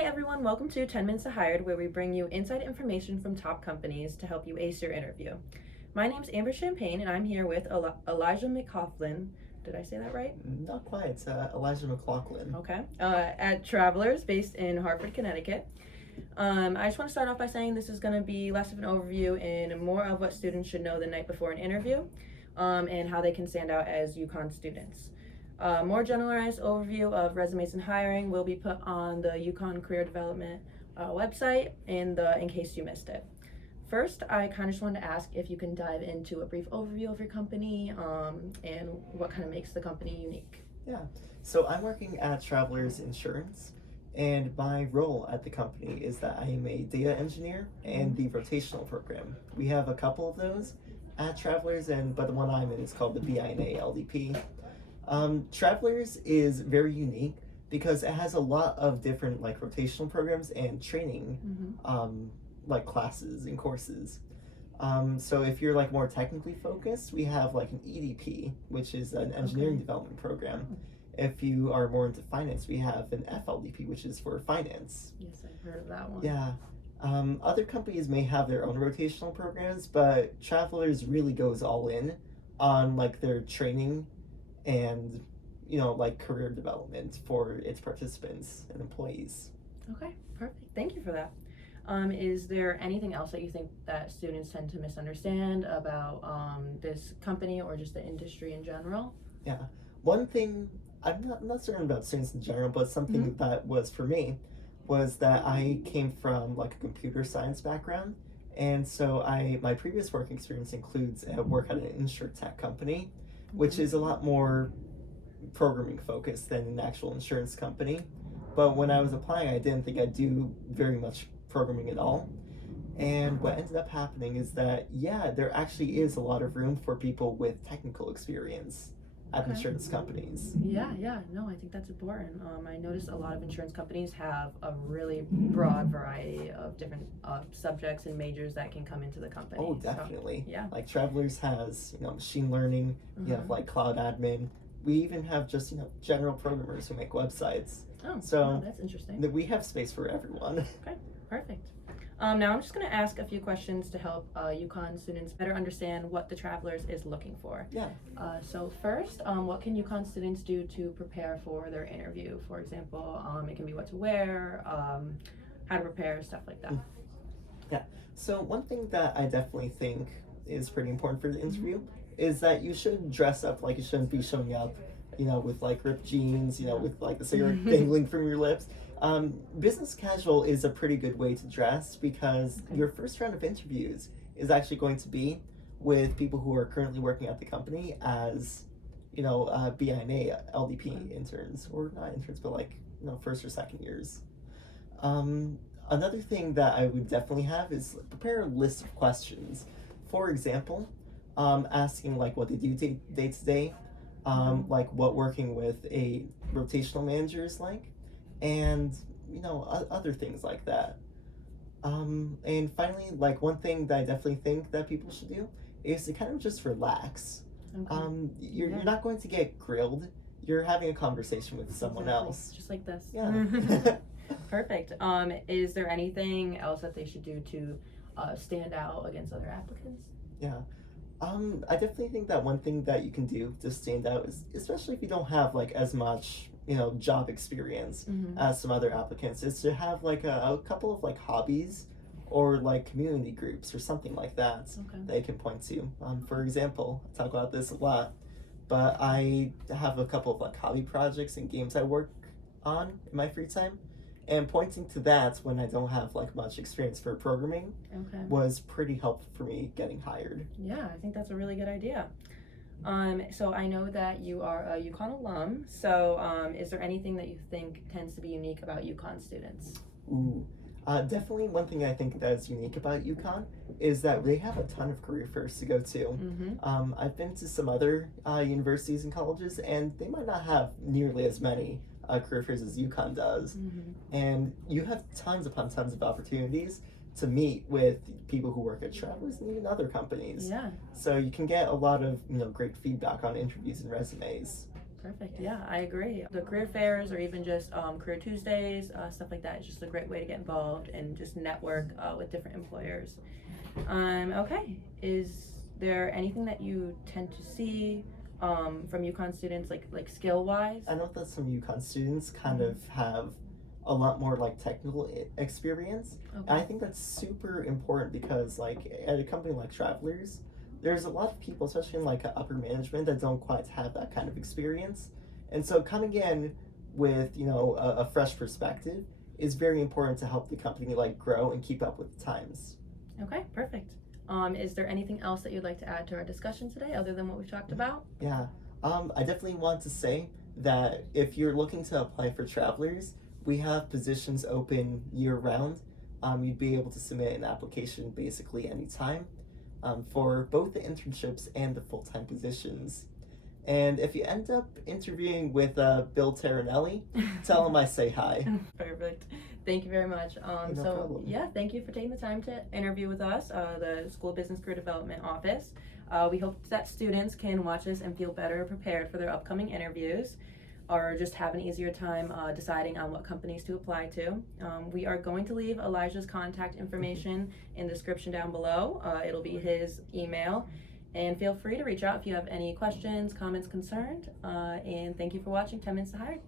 Hi everyone, welcome to 10 Minutes to Hired, where we bring you inside information from top companies to help you ace your interview. My name's Amber Champagne, and I'm here with Elijah McLaughlin. Did I say that right? Not quite. It's Elijah McLaughlin. Okay. At Travelers, based in Hartford, Connecticut. I just want to start off by saying this is going to be less of an overview and more of what students should know the night before an interview, and how they can stand out as UConn students. A more generalized overview of resumes and hiring will be put on the UConn Career Development website in case you missed it. First, I kind of just wanted to ask if you can dive into a brief overview of your company and what kind of makes the company unique. Yeah. So I'm working at Travelers Insurance, and my role at the company is that I am a data engineer and the rotational program. We have a couple of those at Travelers, but the one I'm in is called the BINA LDP. Travelers is very unique because it has a lot of different rotational programs and training classes and courses. So if you're more technically focused, we have an EDP, which is an engineering development program. If you are more into finance, we have an FLDP, which is for finance. Yes, I've heard of that one. Yeah. Other companies may have their own rotational programs, but Travelers really goes all in on their training and career development for its participants and employees. Okay, perfect. Thank you for that. Is there anything else that you think that students tend to misunderstand about this company or just the industry in general? Yeah. One thing, I'm not certain about students in general, but something that was for me was that I came from a computer science background. And so my previous work experience includes work at an insurtech company, which is a lot more programming focused than an actual insurance company. But when I was applying, I didn't think I'd do very much programming at all. And what ended up happening is that, there actually is a lot of room for people with technical experience at insurance companies. Yeah, no, I think that's important. I noticed a lot of insurance companies have a really broad variety of different subjects and majors that can come into the company. Oh, definitely. So, yeah. Travelers has, you have cloud admin. We even have just, general programmers who make websites. Oh, so wow, that's interesting. We have space for everyone. Okay, perfect. Now I'm just going to ask a few questions to help UConn students better understand what the Travelers is looking for. Yeah. So first, what can UConn students do to prepare for their interview? For example, it can be what to wear, how to prepare, stuff like that. Yeah. So one thing that I definitely think is pretty important for the interview is that you should dress up. You shouldn't be showing up, with ripped jeans, with the cigarette dangling from your lips. Business casual is a pretty good way to dress because your first round of interviews is actually going to be with people who are currently working at the company as, BINA LDP interns, or not interns, but first or second years. Another thing that I would definitely have is prepare a list of questions. For example, asking what they do day to day, what working with a rotational manager is like, and other things like that. And finally, one thing that I definitely think that people should do is to kind of just relax. You're not going to get grilled. You're having a conversation with someone else, just like this. Yeah. Perfect. Is there anything else that they should do to stand out against other applicants? Yeah. I definitely think that one thing that you can do to stand out is, especially if you don't have as much job experience as some other applicants, is to have a couple of hobbies or community groups or something like that that you can point to. For example, I talk about this a lot, but I have a couple of hobby projects and games I work on in my free time. And pointing to that when I don't have much experience for programming was pretty helpful for me getting hired. Yeah, I think that's a really good idea. So I know that you are a UConn alum. So is there anything that you think tends to be unique about UConn students? Ooh, definitely one thing I think that is unique about UConn is that they have a ton of career fairs to go to. I've been to some other universities and colleges, and they might not have nearly as many career fairs as UConn does. And you have tons upon tons of opportunities to meet with people who work at Travelers and even other companies. Yeah. So you can get a lot of great feedback on interviews and resumes. Perfect. Yeah, I agree. The career fairs or even just career Tuesdays, stuff like that is just a great way to get involved and just network with different employers. Okay. Is there anything that you tend to see from UConn students, like skill wise? I know that some UConn students kind of have a lot more like technical experience. And I Okay. think that's super important because like at a company like Travelers, there's a lot of people, especially in like upper management, that don't quite have that kind of experience. And so coming in with, you know, a fresh perspective is very important to help the company like grow and keep up with the times. Okay. Perfect. Is there anything else that you'd like to add to our discussion today, other than what we've talked about? Yeah. I definitely want to say that if you're looking to apply for Travelers, we have positions open year round. You'd be able to submit an application basically anytime for both the internships and the full time positions. And if you end up interviewing with Bill Terranelli, tell him I say hi. Perfect. Thank you very much. No problem. Yeah, thank you for taking the time to interview with us, the School Business Career Development Office. We hope that students can watch this and feel better prepared for their upcoming interviews, or just have an easier time deciding on what companies to apply to. We are going to leave Elijah's contact information in the description down below. It'll be his email. And feel free to reach out if you have any questions, comments, concerns. And thank you for watching 10 Minutes to Hire.